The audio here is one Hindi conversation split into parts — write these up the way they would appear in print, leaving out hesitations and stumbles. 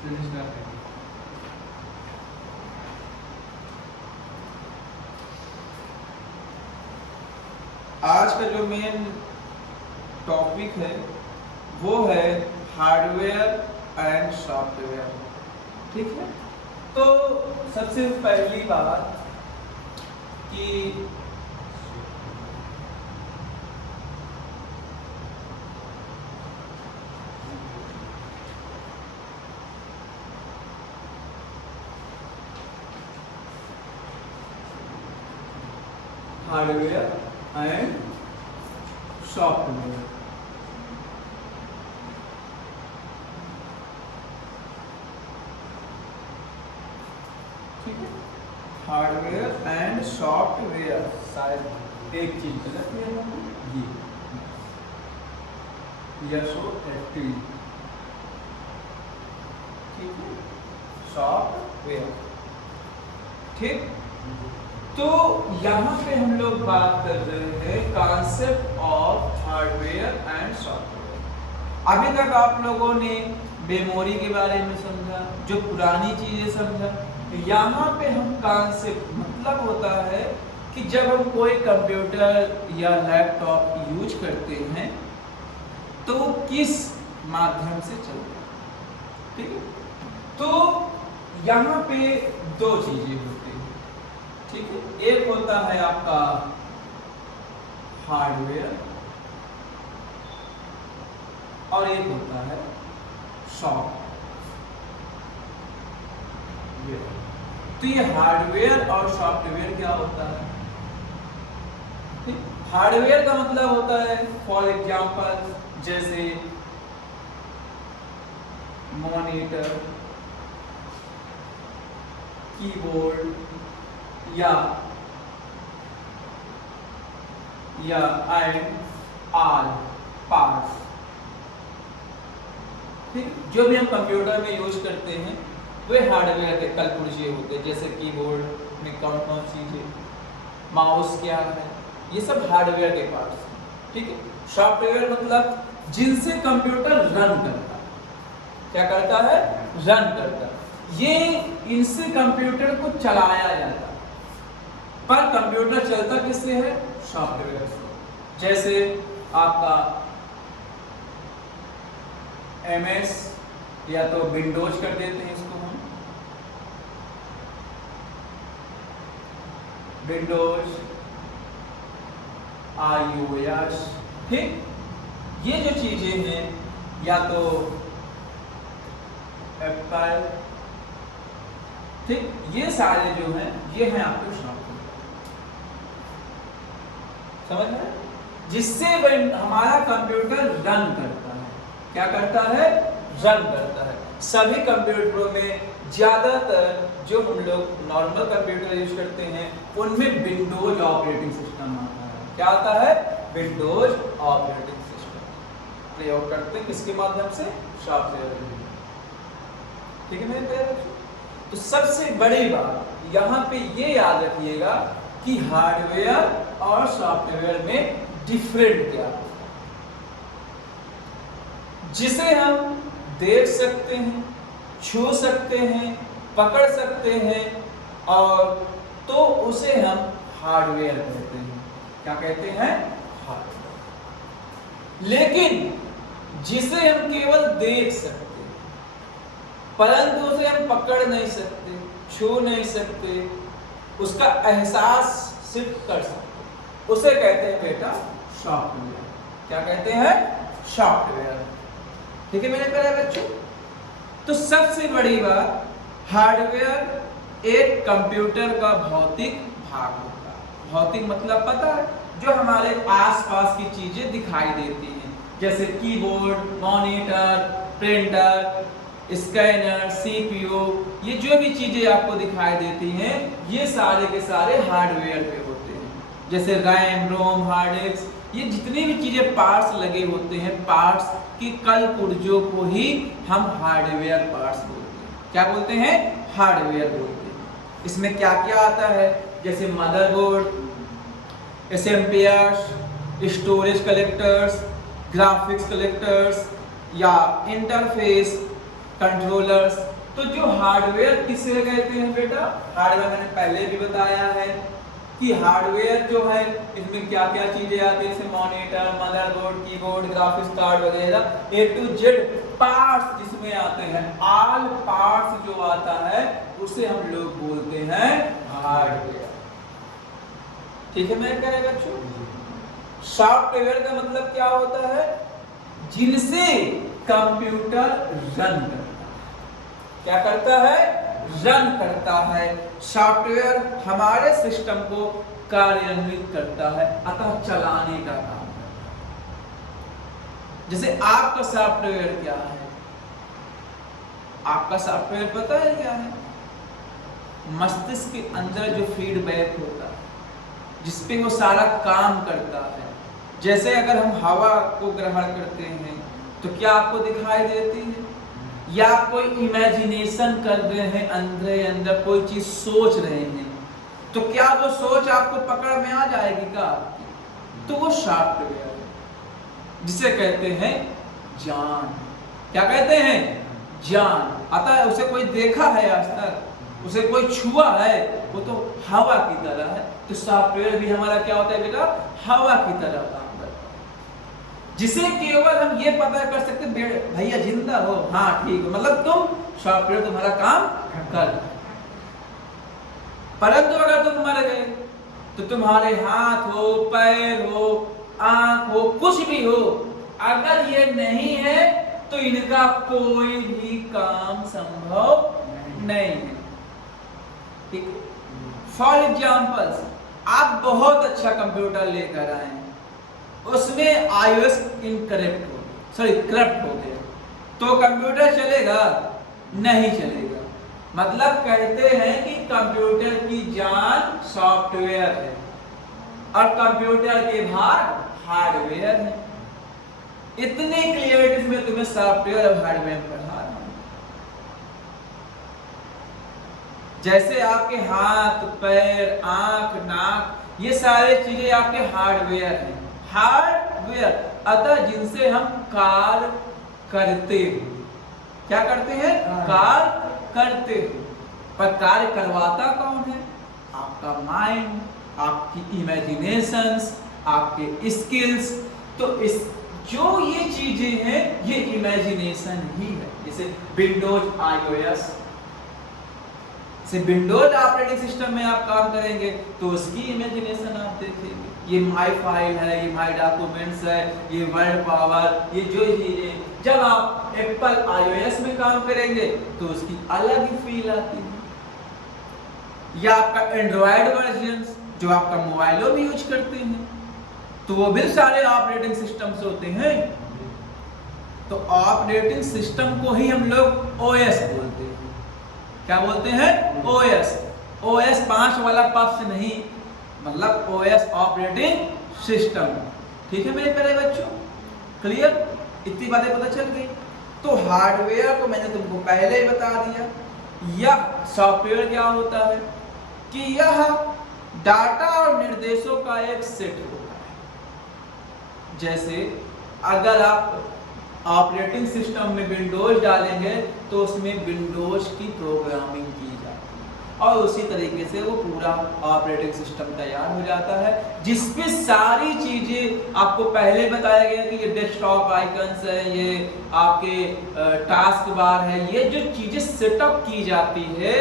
आज का जो मेन टॉपिक है वो है हार्डवेयर एंड सॉफ्टवेयर। ठीक है, तो सबसे पहली बात कि हार्डवेयर एंड सॉफ्टवेयर। ठीक है, हार्डवेयर एंड सॉफ्टवेयर। शायद एक चीज गलत है ये SOFT। ठीक है, सॉफ्टवेयर। ठीक, तो यहाँ पे हम लोग बात कर रहे हैं concept of hardware and software. अभी तक आप लोगों ने मेमोरी के बारे में समझा, जो पुरानी चीजें समझा। यहाँ पे हम कॉन्सेप्ट मतलब होता है कि जब हम कोई कंप्यूटर या लैपटॉप यूज करते हैं तो किस माध्यम से चलता है। ठीक है, तो यहाँ पे दो चीजें होती हैं। ठीक है, एक होता है आपका हार्डवेयर और एक होता है सॉफ्टवेयर। तो ये हार्डवेयर और सॉफ्टवेयर क्या होता है? हार्डवेयर का मतलब होता है फॉर एग्जांपल जैसे मॉनिटर, कीबोर्ड या एंड ऑल पार्ट्स। ठीक, जो भी हम कंप्यूटर में यूज करते हैं वे हार्डवेयर के कलपुर्जे होते हैं। जैसे कीबोर्ड में कौन कौन चीजें, माउस क्या है, ये सब हार्डवेयर के पार्ट्स हैं। ठीक है, सॉफ्टवेयर मतलब जिनसे कंप्यूटर रन करता है। क्या करता है? रन करता है। ये इनसे कंप्यूटर को चलाया जाता है। पर कंप्यूटर चलता किससे है? सॉफ्टवेयर से। जैसे आपका MS या तो विंडोज कर देते हैं इसको हम, विंडोज, iOS। ठीक, ये जो चीजें हैं या तो एप्पल। ठीक, ये सारे जो हैं ये हैं आपके सॉफ्टवेयर। समझ में? जिससे हमारा कंप्यूटर रन करता है। क्या करता है? रन करता है। सभी कंप्यूटरों में ज्यादातर जो हम लोग नॉर्मल कंप्यूटर यूज करते हैं उनमें विंडोज ऑपरेटिंग सिस्टम आता है। क्या आता है? विंडोज ऑपरेटिंग सिस्टम प्रयोग करते हैं। किसके माध्यम से? सॉफ्टवेयर। ठीक है मेरे प्यारे बच्चों, तो सबसे बड़ी बात यहाँ पे ये याद रखिएगा कि हार्डवेयर और सॉफ्टवेयर में डिफरेंट क्या है। जिसे हम देख सकते हैं, छू सकते हैं, पकड़ सकते हैं और तो उसे हम हार्डवेयर कहते हैं। क्या कहते हैं? हार्डवेयर। लेकिन जिसे हम केवल देख सकते परंतु उसे हम पकड़ नहीं सकते, छू नहीं सकते, उसका एहसास सिर्फ कर सकते, उसे कहते हैं बेटा सॉफ्टवेयर। क्या कहते हैं? सॉफ्टवेयर। ठीक है मेरे प्यारे बच्चों, तो सबसे बड़ी बात, हार्डवेयर एक कंप्यूटर का भौतिक भाग होता है। भौतिक मतलब पता है? जो हमारे आसपास की चीजें दिखाई देती हैं, जैसे keyboard, monitor, printer, scanner, CPU, ये जो भी चीजें आपको दिखाई देती हैं ये सारे के सारे हार्डवेयर पे होते हैं। जैसे रैम, रोम, हार्ड डिस्क, ये जितनी भी चीजें पार्ट्स लगे होते हैं, पार्ट्स के कल पुर्जों को ही हम हार्डवेयर पार्ट्स बोलते हैं। क्या बोलते हैं? हार्डवेयर बोलते हैं। इसमें क्या क्या आता है? जैसे मदरबोर्ड, एसेंपियर्स, स्टोरेज कलेक्टर्स, ग्राफिक्स कलेक्टर्स या इंटरफेस, कंट्रोलर्स। तो जो हार्डवेयर किसे कहते हैं बेटा? हार्डवेयर मैंने पहले भी बताया है कि हार्डवेयर जो है इसमें क्या क्या चीजें आती है, जैसे monitor, motherboard, keyboard, graphics card वगैरह A to Z पार्ट्स जिसमें आते हैं, ऑल पार्ट्स जो आता है उसे हम लोग बोलते हैं हार्डवेयर। ठीक है मेरे प्यारे बच्चों? सॉफ्टवेयर का मतलब क्या होता है? जिनसे कंप्यूटर रन करता है। क्या करता है? रन करता है। सॉफ्टवेयर हमारे सिस्टम को कार्यान्वित करता है, अतः चलाने का काम करता है। जैसे आपका सॉफ्टवेयर क्या है? आपका सॉफ्टवेयर पता है क्या है? मस्तिष्क के अंदर जो फीडबैक होता है, जिसपे वो सारा काम करता है। जैसे अगर हम हवा को ग्रहण करते हैं तो क्या आपको दिखाई देती है? या कोई इमेजिनेशन कर रहे हैं, अंदर कोई चीज सोच रहे हैं, तो क्या वो सोच आपको पकड़ में आ जाएगी क्या? तो वो सॉफ्टवेयर है, जिसे कहते हैं ज्ञान। क्या कहते हैं? ज्ञान। अतः उसे कोई देखा है आज तक? उसे कोई छुआ है? वो तो हवा की तरह है। तो सॉफ्टवेयर भी हमारा क्या होता है बेटा? हवा की तरह काम करता है, जिसे केवल हम ये पता कर सकते भैया जिंदा हो, हाँ ठीक है, मतलब तुम सॉफ्टवेयर तुम्हारा काम कर। परंतु अगर तुम मर गए तो तुम्हारे हाथ हो, पैर हो, आंख हो, कुछ भी हो, अगर ये नहीं है तो इनका कोई भी काम संभव नहीं है। ठीक है? फॉर एग्जाम्पल्स, आप बहुत अच्छा कंप्यूटर लेकर आए, उसमें iOS करप्ट हो गया, तो कंप्यूटर चलेगा? नहीं चलेगा। मतलब कहते हैं कि कंप्यूटर की जान सॉफ्टवेयर है और कंप्यूटर के भाग हार्डवेयर है। इतनी क्लियरिटी में तुम्हें सॉफ्टवेयर और हार्डवेयर पढ़ा रहा हूं। जैसे आपके हाथ, पैर, आंख, नाक, ये सारे चीजें आपके हार्डवेयर हैं। हार्डवेयर अतः जिनसे हम कार्य करते हैं। क्या करते हैं? कार्य करते हैं। पर कार्य करवाता कौन है? आपका माइंड, आपकी इमेजिनेशंस, आपके स्किल्स। तो इस जो ये चीजें हैं ये इमेजिनेशन ही है। जैसे विंडोज iOS, से विंडोज ऑपरेटिंग सिस्टम में आप काम करेंगे तो उसकी इमेजिनेशन आप देखेंगे। ये माई फाइल है, ये माई डॉक्यूमेंट्स है, ये वर्ड पावर, ये जो चीजें। जब आप एप्पल iOS में काम करेंगे तो उसकी अलग ही फील आती है। या आपका एंड्रॉयड वर्जन जो आपका मोबाइलों में यूज करते हैं, तो वो भी सारे ऑपरेटिंग सिस्टम्स होते हैं। तो ऑपरेटिंग सिस्टम को ही हम लोग OS बोलते हैं। क्या बोलते हैं? OS। OS 5 वाला पक्ष नहीं, मतलब OS ऑपरेटिंग सिस्टम। ठीक है मेरे प्यारे बच्चों? क्लियर? इतनी बातें पता चल गई। तो हार्डवेयर को मैंने तुमको पहले ही बता दिया। यह सॉफ्टवेयर क्या होता है कि यह डाटा और निर्देशों का एक सेट होता है। जैसे अगर आप ऑपरेटिंग सिस्टम में विंडोज डालेंगे तो उसमें विंडोज की प्रोग्रामिंग की जाती है और उसी तरीके से वो पूरा ऑपरेटिंग सिस्टम तैयार हो जाता है, जिसपे सारी चीजें आपको पहले बताया गया कि ये डेस्कटॉप आइकन्स है, ये आपके टास्क बार है, ये जो चीजें सेटअप की जाती है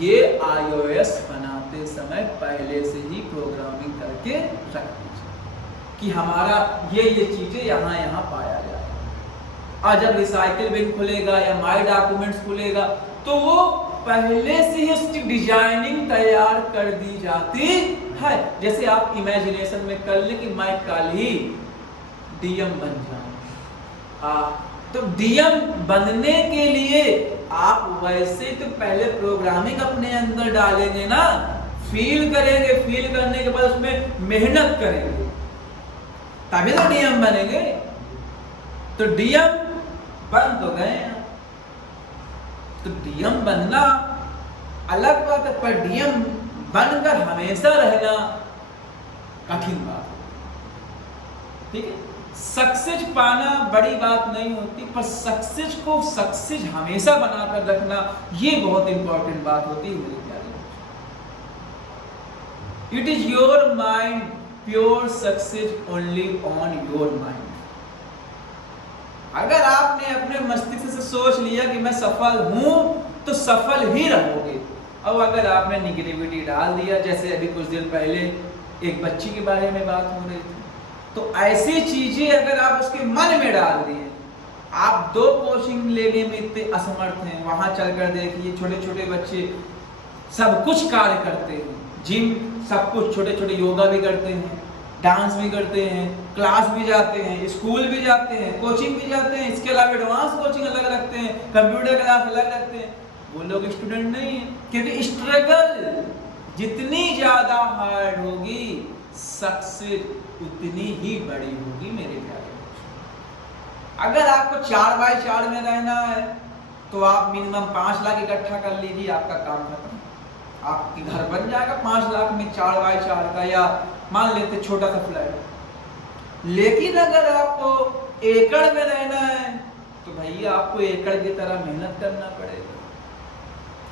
ये iOS बनाते समय पहले से ही प्रोग्रामिंग करके रख दीजिए कि हमारा ये चीजें यहाँ पाया जाए। और जब रिसाइकिल बिन खुलेगा या माई डॉक्यूमेंट्स खुलेगा तो वो पहले से ही उसकी डिजाइनिंग तैयार कर दी जाती है। जैसे आप इमेजिनेशन में कर ले कि मैं कल ही डीएम बन जाऊं, तो डीएम बनने के लिए आप वैसे तो पहले प्रोग्रामिंग अपने अंदर डालेंगे ना, फील करेंगे, फील करने के बाद उसमें मेहनत करेंगे तभी तो डीएम बनेंगे। तो डीएम बन तो गए, तो डीएम बनना अलग बात है, पर डीएम बनकर हमेशा रहना कठिन बात है। ठीक है? सक्सेस पाना बड़ी बात नहीं होती, पर सक्सेस को सक्सेस हमेशा बनाकर रखना ये बहुत इंपॉर्टेंट बात होती है मेरे प्यारे। It is your mind, pure success only on your mind. अगर आपने अपने मस्तिष्क से सोच लिया कि मैं सफल हूं तो सफल ही रहोगे। अब अगर आपने निगेटिविटी डाल दिया, जैसे अभी कुछ दिन पहले एक बच्ची के बारे में बात हो रही थी, तो ऐसी चीजें अगर आप उसके मन में डाल दिए, आप 2 कोचिंग लेने में इतने असमर्थ हैं, वहां चलकर देखिए छोटे छोटे बच्चे सब कुछ कार्य करते हैं, जिम सब कुछ, छोटे छोटे योगा भी करते हैं, डांस भी करते हैं, क्लास भी जाते हैं, स्कूल भी जाते हैं, कोचिंग भी जाते हैं, इसके अलावा एडवांस कोचिंग अलग रखते हैं, कंप्यूटर क्लास अलग रखते हैं। वो लोग स्टूडेंट नहीं है, क्योंकि स्ट्रगल जितनी ज्यादा हार्ड होगी सक्सेस उतनी ही बड़ी होगी मेरे प्यारे। अगर आपको 4x4 में रहना है तो आप मिनिमम 5 लाख इकट्ठा कर लीजिए, आपका काम खत्म। आपकी घर बन जाएगा 5 लाख में 4x4 का, या मान लेते छोटा सा फ्लैट। लेकिन अगर आपको एकड़ में रहना है तो भैया आपको एकड़ की तरह मेहनत करना पड़ेगा।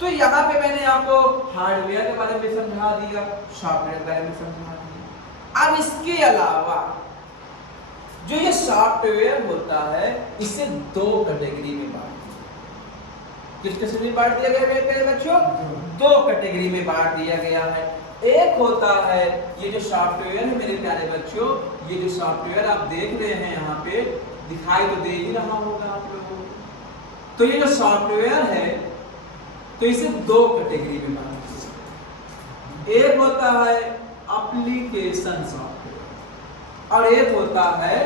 तो यहाँ पे मैंने आपको हार्डवेयर के बारे में समझा दिया, सॉफ्टवेयर के बारे में समझा दिया। अब इसके अलावा जो ये सॉफ्टवेयर होता है इसे 2 कैटेगरी में बांट दिया। किस कैसे में बांट दिया गया मेरे बच्चों? 2 कैटेगरी में बांट दिया गया है। एक होता है ये जो सॉफ्टवेयर है मेरे प्यारे बच्चों, ये जो सॉफ्टवेयर आप देख रहे हैं यहाँ पे दिखाई तो दे ही रहा होगा आप लोगों को। तो ये जो सॉफ्टवेयर है तो इसे 2 कैटेगरी में बांट दिया। एक होता है एप्लीकेशन सॉफ्टवेयर और एक होता है,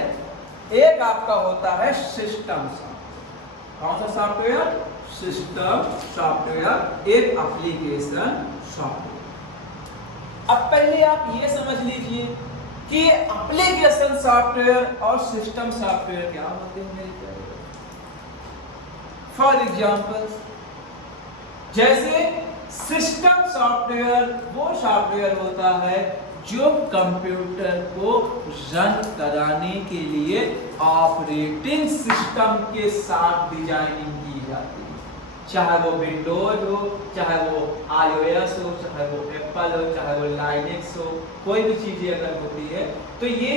एक आपका होता है सिस्टम सॉफ्टवेयर। कौन सा सॉफ्टवेयर? सिस्टम सॉफ्टवेयर, एक एप्लीकेशन सॉफ्टवेयर। अब पहले आप ये समझ लीजिए कि एप्लीकेशन सॉफ्टवेयर और सिस्टम सॉफ्टवेयर क्या होते हैं मेरे प्यारे। फॉर एग्जांपल, जैसे सिस्टम सॉफ्टवेयर वो सॉफ्टवेयर होता है जो कंप्यूटर को रन कराने के लिए ऑपरेटिंग सिस्टम के साथ डिजाइनिंग की जाती है। चाहे वो विंडोज हो, चाहे वो iOS हो, चाहे वो एप्पल हो, चाहे वो लाइनेक्स हो, कोई भी चीजें अगर होती है तो ये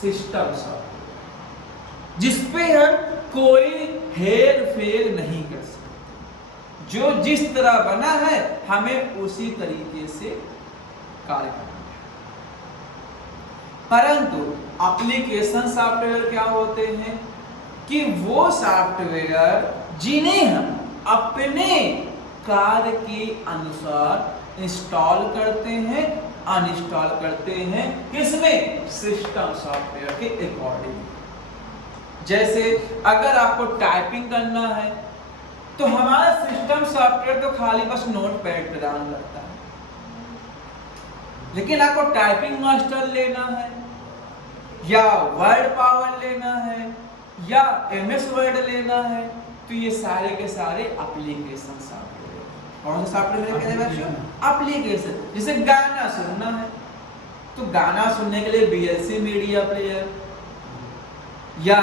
सिस्टम सॉफ्टवेयर जिसपे हम कोई हेर फेर नहीं कर सकते। जो जिस तरह बना है हमें उसी तरीके से कार्य करना है। परंतु एप्लीकेशन सॉफ्टवेयर क्या होते हैं कि वो सॉफ्टवेयर जिन्हें हम अपने कार्य के अनुसार इंस्टॉल करते हैं, अनइंस्टॉल करते हैं, किसमें? सिस्टम सॉफ्टवेयर के अकॉर्डिंग। जैसे अगर आपको टाइपिंग करना है तो हमारा सिस्टम सॉफ्टवेयर तो खाली बस नोटपैड प्रदान करता है, लेकिन आपको टाइपिंग मास्टर लेना है या वर्ड पावर लेना है या MS वर्ड लेना है तो ये सारे के सारे एप्लीकेशन सॉफ्टवेयर। कौन सा सॉफ्टवेयर कहते हैं बच्चों? एप्लीकेशन। जैसे गाना सुनना है तो गाना सुनने के लिए VLC मीडिया प्लेयर या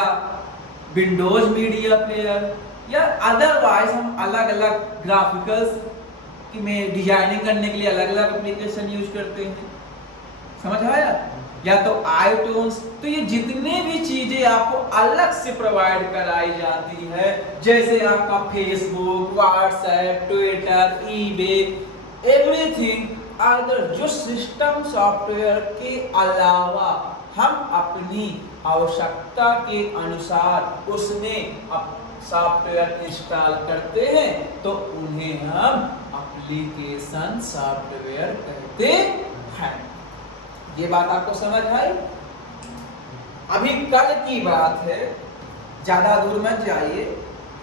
विंडोज मीडिया प्लेयर या अदरवाइज हम अलग अलग ग्राफिकल्स में डिजाइनिंग करने के लिए अलग अलग एप्लीकेशन यूज करते हैं। समझ आया? या तो iTunes। तो ये जितने भी चीजें आपको अलग से प्रोवाइड कराई जाती है, जैसे आपका Facebook, WhatsApp, Twitter, eBay, everything, अगर जो सिस्टम सॉफ्टवेयर के अलावा हम अपनी आवश्यकता के अनुसार उसमें सॉफ्टवेयर इंस्टॉल करते हैं तो उन्हें हम एप्लीकेशन सॉफ्टवेयर कहते हैं। ये बात आपको समझ आई? अभी कल की बात है, ज्यादा दूर मत जाइए,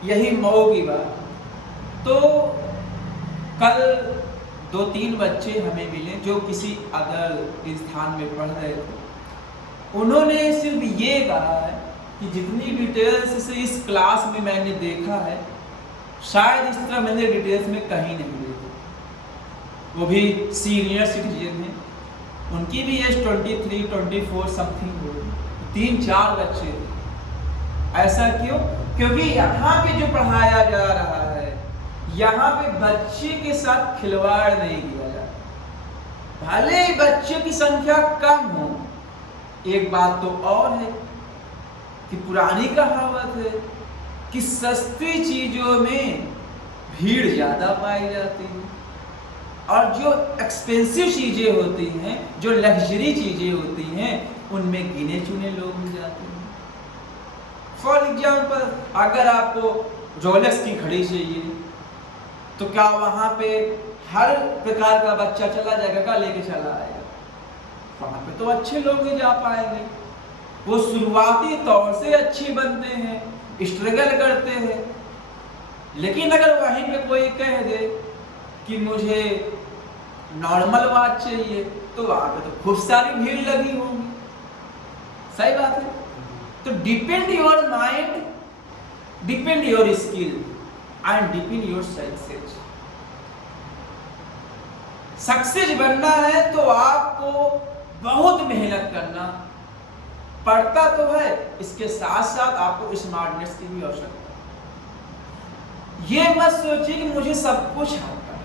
यही मऊ की बात। तो कल 2-3 बच्चे हमें मिले जो किसी अदर स्थान में पढ़ रहे थे। उन्होंने सिर्फ ये कहा है कि जितनी डिटेल्स से इस क्लास में मैंने देखा है शायद इस तरह मैंने डिटेल्स में कहीं नहीं देखी। वो भी सीनियर सिटीजन हैं, उनकी भी एज 23-24 समथिंग होगी। 3-4 बच्चे थे। ऐसा क्यों? क्योंकि यहाँ पे जो पढ़ाया जा रहा है, यहाँ पे बच्चे के साथ खिलवाड़ नहीं किया जाता। भले ही बच्चों की संख्या कम हो, एक बात तो और है कि पुरानी कहावत है कि सस्ती चीजों में भीड़ ज्यादा पाई जाती है, और जो एक्सपेंसिव चीजें होती हैं, जो लग्जरी चीजें होती हैं, उनमें गिने चुने लोग मिल जाते हैं। फॉर एग्जाम्पल, अगर आपको रोलेक्स की घड़ी चाहिए तो क्या वहां पे हर प्रकार का बच्चा चला जाएगा? क्या लेके चला आएगा? वहां पे तो अच्छे लोग ही जा पाएंगे, वो शुरुआती तौर से अच्छे बनते हैं, स्ट्रगल करते हैं। लेकिन अगर वहीं पे कोई कह दे कि मुझे नॉर्मल वॉच चाहिए, तो वहां पे तो खूब सारी भीड़ लगी होगी। सही बात है। तो depend your mind, depend your skill and depend your success. Success बनना है तो आपको बहुत मेहनत करना पड़ता तो है, इसके साथ साथ आपको स्मार्टनेस की भी आवश्यकता है। ये मत सोचिए कि मुझे सब कुछ आता है।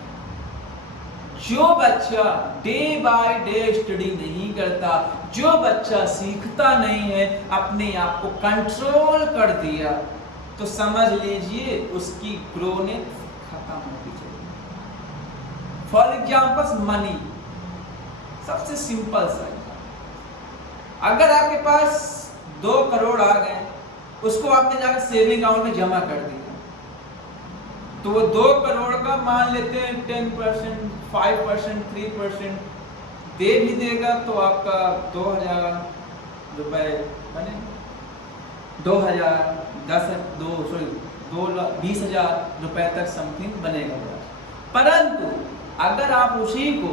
जो बच्चा डे बाय डे स्टडी नहीं करता, जो बच्चा सीखता नहीं है, अपने आप को कंट्रोल कर दिया, तो समझ लीजिए उसकी ग्रोनेस खत्म होती चली। फॉर एग्जाम्पल मनी, सबसे सिंपल सा, अगर आपके पास 2 करोड़ आ गए, उसको आपने जाकर सेविंग अकाउंट में जमा कर दिया, तो वो 2 करोड़ का मान लेते हैं 10%, 5%, 3% दे भी देगा, तो आपका 2000 रुपए बने, 20,000 रुपए तक समथिंग बनेगा। परंतु अगर आप उसी को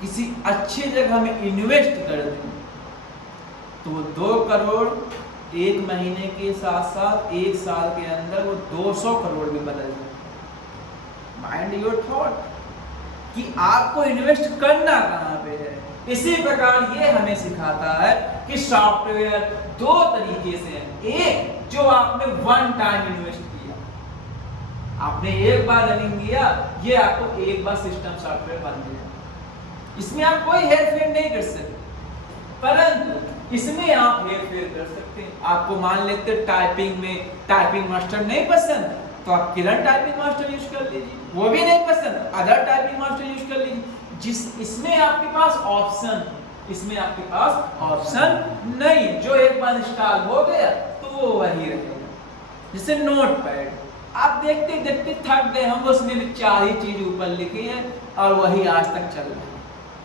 किसी अच्छी जगह में इन्वेस्ट कर दें, तो 2 करोड़ 1 महीने के साथ साथ 1 साल के अंदर वो 200 करोड़ में बदल जाए। माइंड योर थॉट कि आपको इन्वेस्ट करना कहाँ पे है। इसी प्रकार ये हमें सिखाता है कि सॉफ्टवेयर 2 तरीके से है। एक, जो आपने वन टाइम इन्वेस्ट किया, आपने एक बार रनिंग दिया, ये आपको एक बार सिस्टम सॉफ्टवेयर बन गया, इसमें आप कोई हेरफेर नहीं कर सकते। परंतु इसमें आप हेरफेर कर सकते हैं। आपको मान लेते टाइपिंग में टाइपिंग मास्टर नहीं पसंद, तो आप किरण टाइपिंग मास्टर यूज कर लीजिए। वो भी नहीं पसंद, अदर टाइपिंग मास्टर यूज कर लीजिए। इसमें आपके पास ऑप्शन, इसमें आपके पास ऑप्शन नहीं, जो एक बार इंस्टॉल हो गया तो वो वही रहेगा। जैसे नोट पैड, आप देखते देखते थक गए, हम उसमें भी 4 ही चीज ऊपर लिखी है और वही आज तक चल रहा है।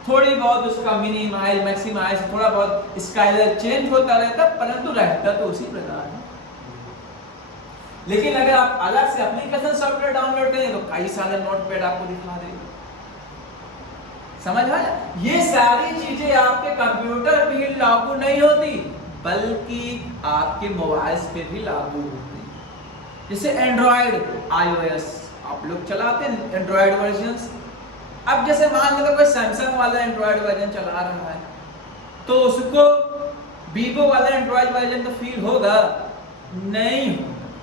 थोड़ी बहुत उसका मिनिमाइज मैक्सिमाइज थोड़ा बहुत स्काइलर चेंज होता रहता, परंतु रहता तो उसी प्रकार है। लेकिन अगर आप अलग से एप्लीकेशन सॉफ्टवेयर डाउनलोड करें तो कई सारे नोटपैड आपको दिखा देगा। समझ आया? ये सारी चीजें आपके कंप्यूटर पे ही लागू नहीं होती, बल्कि आपके मोबाइल्स पे भी लागू होती। जैसे एंड्रॉइड, iOS आप लोग चलाते हैं एंड्रॉइड वर्जन्स। अब जैसे मान लो कोई सैमसंग वाला एंड्रॉइड वर्जन चला रहा है, तो उसको वीवो वाला एंड्रॉइड वर्जन तो फील होगा नहीं,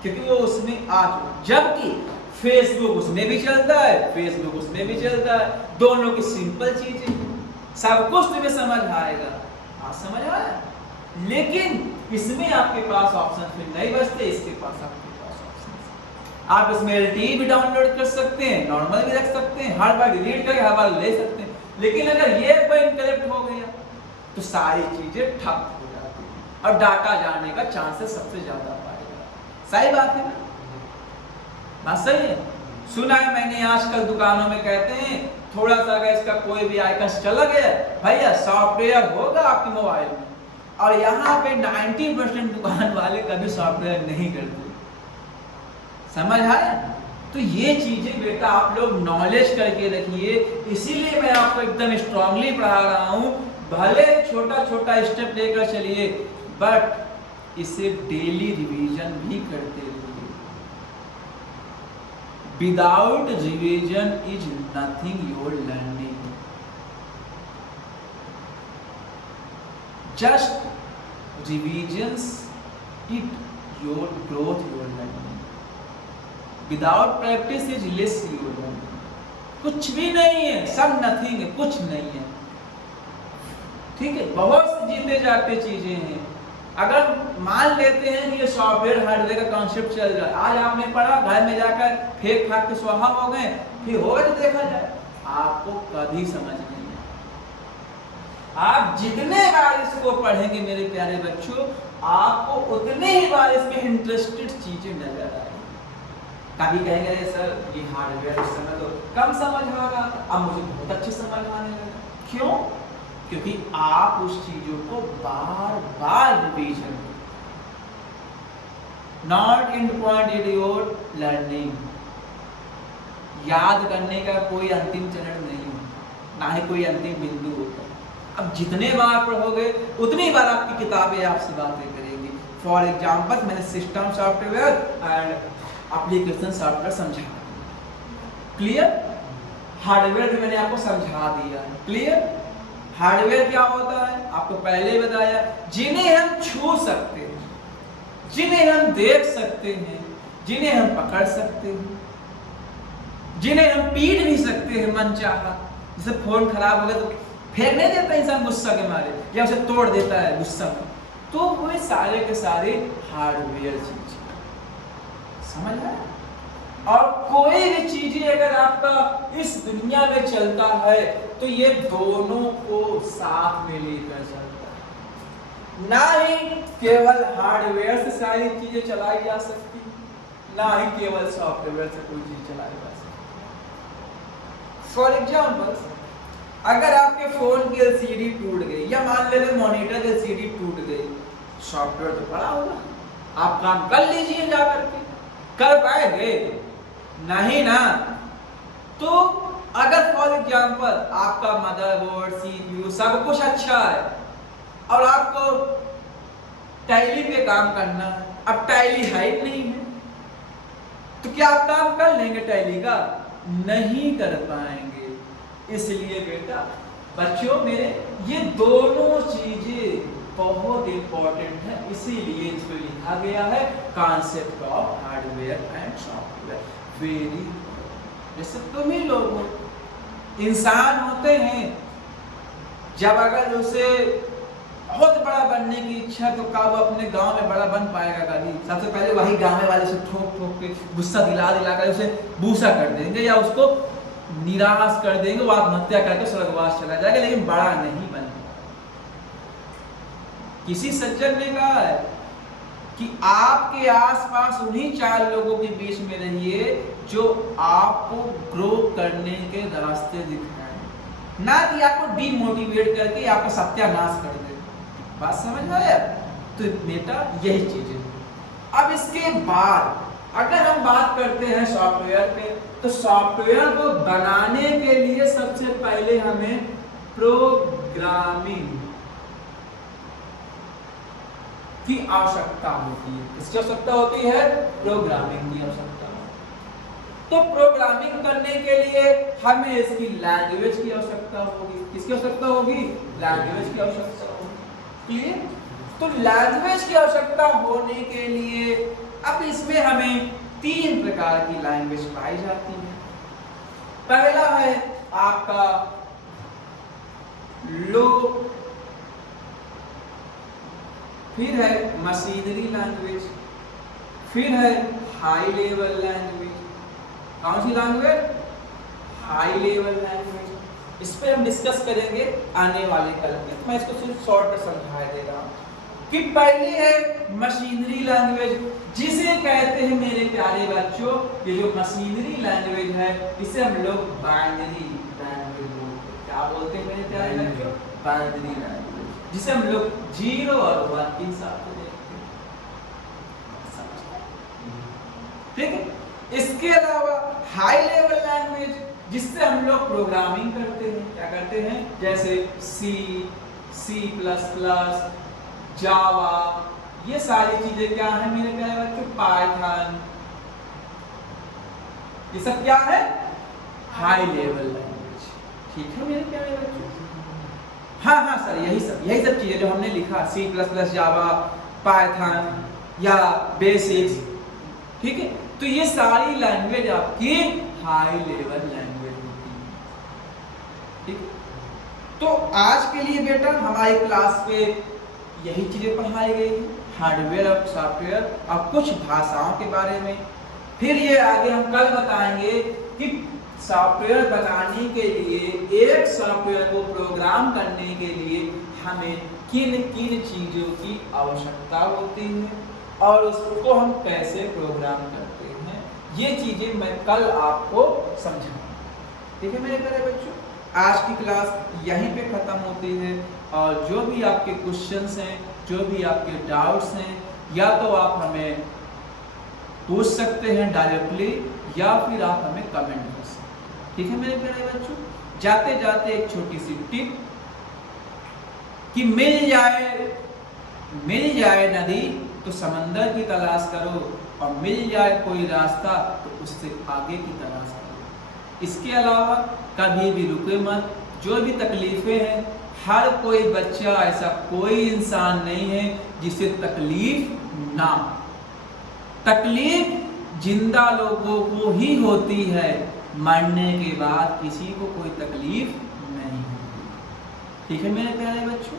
क्योंकि वो उसमें आ चुका। जबकि फेसबुक उसमें भी चलता है, फेसबुक उसमें भी चलता है, दोनों की सिंपल चीजें, सब कुछ तुम्हें समझ आएगा। हाँ, समझ आया? लेकिन इसमें आपके पास ऑप्शन फिर नहीं बचते, इसके पास आपके पास ऑप्शन। आप इसमें LTE भी डाउनलोड कर सकते हैं, नॉर्मल भी रख सकते हैं, हर बार डिलीट करके हर बार ले सकते हैं। लेकिन अगर ये इनकरेक्ट हो गया तो सारी चीजें ठप हो जाती हैं और डाटा जाने का चांसेस सबसे ज्यादा पाएगा। सही बात है ना? बात सही है। सुना है मैंने आजकल दुकानों में कहते हैं थोड़ा सा अगर इसका कोई भी आइकन चला गया, भैया सॉफ्टवेयर होगा आपके मोबाइल में, और यहाँ पे 90% दुकान वाले कभी सॉफ्टवेयर नहीं करते। समझ आया? तो ये चीजें बेटा आप लोग नॉलेज करके रखिए। इसीलिए मैं आपको एकदम स्ट्रांगली पढ़ा रहा हूँ। भले छोटा छोटा स्टेप लेकर चलिए, बट इसे डेली रिवीजन भी करते रहिए। Without revision is nothing your learning. Just revisions it your growth your learning. Without practice is less your learning. कुछ भी नहीं है, सब नथिंग है, कुछ नहीं है, ठीक है। बहुत से जीते जाते चीजें हैं। अगर मान लेते हैं कि ये सॉफ्टवेयर हार्डवेयर का कॉन्सेप्ट चल रहा है, आज आपने पढ़ा, घर में जाकर फेंक फाक के स्वाहा हो गए, फिर होगा तो देखा जाए, आपको कभी समझ नहीं है। आप जितने बार इसको पढ़ेंगे मेरे प्यारे बच्चों, आपको उतने ही बार इसमें इंटरेस्टेड चीजें नजर आएंगी। कभी कहेंगे सर ये हार्डवेयर इस समय तो कम समझ आ रहा था, अब मुझे बहुत अच्छे समझ आने लगा। क्यों? क्योंकि आप उस चीजों को बार बार revision, not in point in your learning. याद करने का कोई अंतिम चरण नहीं है, ना ही कोई अंतिम बिंदु होता है। अब जितने बार पढ़ोगे उतनी बार आपकी किताबें आपसे बातें करेंगी। फॉर एग्जाम्पल मैंने system software and application software समझा दिया, क्लियर। हार्डवेयर भी मैंने आपको समझा दिया, क्लियर। हार्डवेयर क्या होता है आपको पहले बताया, जिन्हें हम छू सकते हैं, जिन्हें हम देख सकते हैं, जिन्हें हम पकड़ सकते हैं, जिन्हें हम पीट भी सकते हैं मन चाहा। जैसे फोन खराब हो गया तो फेंक नहीं देता इंसान गुस्सा के मारे, या उसे तोड़ देता है गुस्सा में, तो वो सारे के सारे हार्डवेयर चीज, समझ आया। और कोई भी चीजें अगर आपका इस दुनिया में चलता है तो ये दोनों को साथ में लेकर चलता है। ना ही केवल हार्डवेयर से सारी चीजें चलाई जा सकती, ना ही केवल सॉफ्टवेयर से कोई चीज चलाई जा सकती। फॉर एग्जाम्पल, अगर आपके फोन की एलसीडी टूट गई, या मान ले मॉनिटर की एलसीडी टूट गई, सॉफ्टवेयर तो पड़ा होगा, आप काम कर लीजिए जा करके, कर पाएंगे नहीं ना। तो अगर फॉर एग्जाम्पल आपका मदरबोर्ड, सीपीयू सब कुछ अच्छा है और आपको टैली पे काम करना है, अब टैली हाइट नहीं है, तो क्या आप काम कर लेंगे टैली का? नहीं कर पाएंगे। इसलिए बेटा बच्चों मेरे, ये दोनों चीजें बहुत इंपॉर्टेंट है, इसीलिए इसमें लिखा गया है concept of hardware and software. Very, जैसे तुम ही लोग हो, इंसान होते हैं, जब अगर उसे बहुत बड़ा बनने की इच्छा, तो क्या वो अपने गांव में बड़ा बन पाएगा? कभी सबसे पहले वही गांव वाले से ठोक ठोक के गुस्सा दिला कर उसे बूसा कर देंगे, या उसको निराश कर देंगे, वो आत्महत्या करके स्वर्गवास चला जाएगा, लेकिन बड़ा नहीं बन। किसी सज्जन ने कहा है कि आपके आसपास उन्हीं 4 लोगों के बीच में रहिए जो आपको ग्रो करने के रास्ते दिखाएं, ना कि आपको डीमोटिवेट करके आपका सत्यानाश कर दे। बात समझ आया? तो बेटा यही चीज है। अब इसके बाद अगर हम बात करते हैं सॉफ्टवेयर पे, तो सॉफ्टवेयर को बनाने के लिए सबसे पहले हमें प्रोग्रामिंग की आवश्यकता होती है। किसकी आवश्यकता होती है? प्रोग्रामिंग की आवश्यकता। तो प्रोग्रामिंग करने के लिए हमें इसकी लैंग्वेज की आवश्यकता होगी। किसकी आवश्यकता होगी? लैंग्वेज की आवश्यकता होगी। क्लियर? तो लैंग्वेज की आवश्यकता होने के लिए अब इसमें हमें 3 प्रकार की लैंग्वेज पाई जाती है। पहला है आपका लो, फिर है मशीनरी लैंग्वेज, फिर है हाई लेवल लैंग्वेज। कौन सी लैंग्वेज? High level language. इस पर हम डिस्कस करेंगे आने वाले कल में, तो मैं इसको सिर्फ शॉर्ट में समझा दे रहा हूँ कि पहली है मशीनरी लैंग्वेज, जिसे कहते हैं मेरे प्यारे बच्चों, ये जो मशीनरी लैंग्वेज है इसे हम लोग बाइनरी लैंग्वेज बोलते हैं। क्या बोलते हैं मेरे प्यारे बच्चों? बाइनरी लैंग्वेज, जिसे हम लोग 0 और 1 के साथ देखते हैं। ठीक है। इसके अलावा हाई लेवल लैंग्वेज, जिससे हम लोग प्रोग्रामिंग करते हैं। क्या करते हैं? जैसे C++, जावा, ये सारी चीजें क्या है मेरे प्यारे बच्चों? पाइथन, ये सब क्या है? High level language. ठीक है मेरे प्यारे बच्चों। हाँ सर, यही सब चीज़ें जो हमने लिखा, C++, जावा, पाइथन या बेसिक्स, ठीक है। तो ये सारी लैंग्वेज आपकी हाई लेवल लैंग्वेज होती है, ठीक है। तो आज के लिए बेटा हमारी क्लास पे यही चीजें पढ़ाई गई है, हार्डवेयर और सॉफ्टवेयर और कुछ भाषाओं के बारे में। फिर ये आगे हम कल बताएंगे कि सॉफ्टवेयर बनाने के लिए, एक सॉफ्टवेयर को प्रोग्राम करने के लिए हमें किन किन चीज़ों की आवश्यकता होती है और उसको हम कैसे प्रोग्राम करते हैं। ये चीज़ें मैं कल आपको समझाऊंगा, ठीक है मेरे प्यारे बच्चों। आज की क्लास यहीं पे ख़त्म होती है और जो भी आपके क्वेश्चंस हैं, जो भी आपके डाउट्स हैं, या तो आप हमें पूछ सकते हैं डायरेक्टली या फिर आप हमें कमेंट कर सकते हैं, ठीक है मेरे प्यारे बच्चों। जाते जाते एक छोटी सी टिप कि मिल जाए नदी तो समंदर की तलाश करो और मिल जाए कोई रास्ता तो उससे आगे की तलाश करो। इसके अलावा कभी भी रुके मत। जो भी तकलीफें हैं, हर कोई बच्चा, ऐसा कोई इंसान नहीं है जिसे तकलीफ ना हो। तकलीफ जिंदा लोगों को ही होती है, मरने के बाद किसी को कोई तकलीफ नहीं होती, ठीक है मेरे प्यारे बच्चों।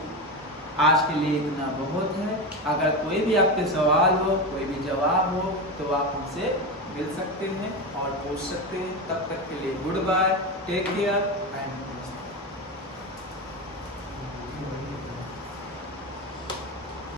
आज के लिए इतना बहुत है। अगर कोई भी आपके सवाल हो, कोई भी जवाब हो तो आप हमसे मिल सकते हैं और पूछ सकते हैं। तब तक के लिए goodbye, take care and